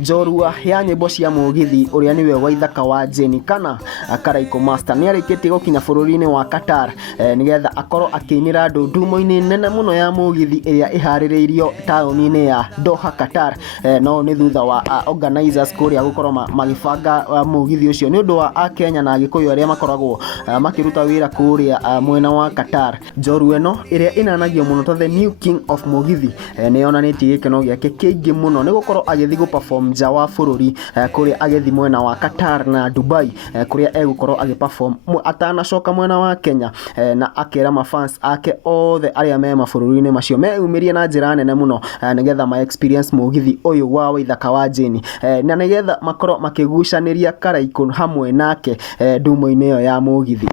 njorua ya nyimbo cia Mugithi uria niwe Waithaka wa Jeni kana Karaiku Master ni arikitie gukinya bururi-ini wa Qatar nigetha akorwo akiinira andu ndumo-ini nene muno ya Mugithi iria ihaririirio taoni-ini ya Doha Qatar. No ni thutha wa organizers kuria gukorwo magibanga Mugithi ucio ni undu wa Kenya na Gikuyu aria makoragwo makiruta wira kuria mwena wa Qatar. Njoru eno iria inanagio muno to the new king of Mugithi ni yonanitie gikeno giake kiingi muno ni gukorwo agithi gu perform nja wa bururi kuria agithi mwena wa Qatar na Dubai kuria egukorwo agiperform atanacoka mwena wa Kenya na akera mafans ake othe aria me mabururi-ini macio meumirie na njira nene muno nigetha ma experience Mugithi uyu wa Waithaka wa Jeni na nigetha makorwo makigucaniria Karaiku hamwe nake ndumo-ini iyo ya Mugithi.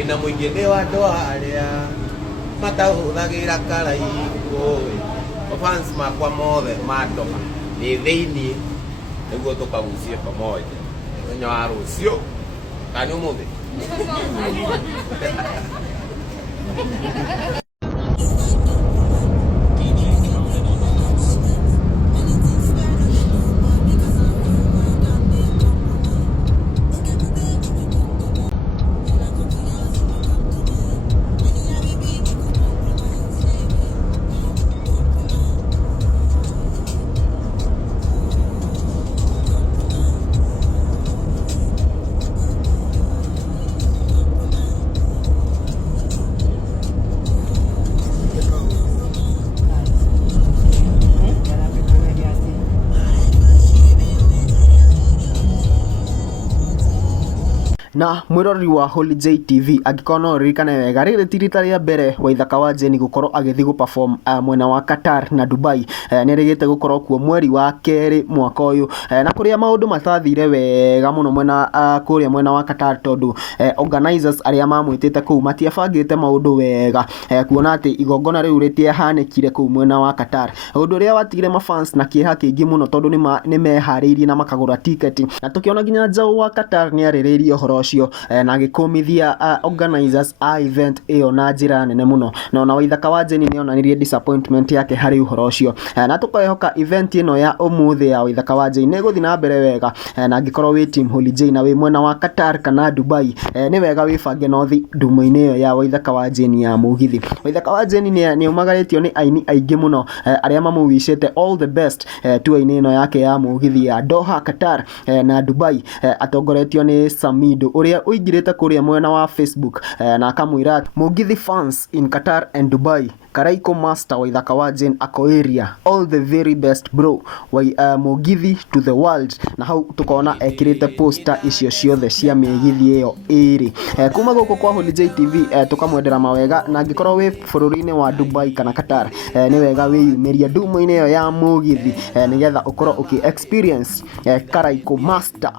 Ina muingine wa Doha aria matahuthagira Karaiku fans makwa mothe ma Doha ni thiini niguo tukagucie pamoja muthenya wa rucio kana umuthi. Na mwirori wa Holiday TV agikono ririkane wega riri tirita ria mbere Waithaka wa Jeni gukorwo agithi gu perform mwena wa Qatar na Dubai ni rigite gukorwo kuo mweri wa keri mwaka uyu na kuria maundu matathire wega muno mwena kuria mwena wa Qatar tondu organizers aria mamwitite kuu matiabangite maundu wega kuona ati igongona riu ritiahanikire kuu mwena wa Qatar undu ria watigire mafans na kieha kiingi muno tondu ni mehariirie na makagura ticket na tukiona ginya njau wa Qatar ni aririirie horo na gikomithia organizers a event iyo na njira nene muno na Waithaka wa Jeni ni onanirie disappointment yake hari uhoro ucio na tukaehoka event ino ya umuthi ya Waithaka wa Jeni ni guthi na mbere wega na ngikorwo wi team Holiday na wi mwena wa Qatar kana Dubai ni wega wibange nothi ndumo-ini iyo ya Waithaka wa Jeni ya Mugithi. Waithaka wa Jeni ni umagaritio ni aini aingi muno aria mamuwicite all the best tour-ini ino yake ya Mugithi ya Doha Qatar na Dubai atongoretio ni Samido uria uingirite kuria mwena wa Facebook na akamwira Mugithi fans in Qatar and Dubai Karaiku Master Waithaka wa Jeni ako area all the very best bro Mugithi to the world na hau tukona ekirite poster icio ciothe cia migithi iyo iri kuma guko kwa Holiday TV tukamwendera mawega na ngikorwo wi bururi-ini wa Dubai kana Qatar ni wega wiyumiria ndumo-ini iyo ya Mugithi nigetha ukorwo uki experience Karaiku Master.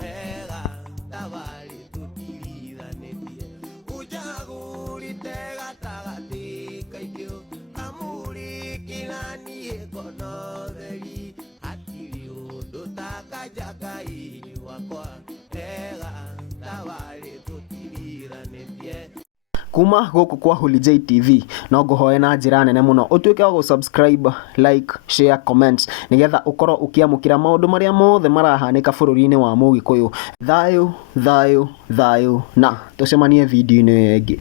Kuma guku kwa Holiday TV no nguhoe na njira nene muno utuike wa subscribe, like, share, comments nigetha ukorwo ukiamukira maundu maria mothe marahanika bururi-ini wa Mugikuyu. Thayu na tucemanie video-ini ingi.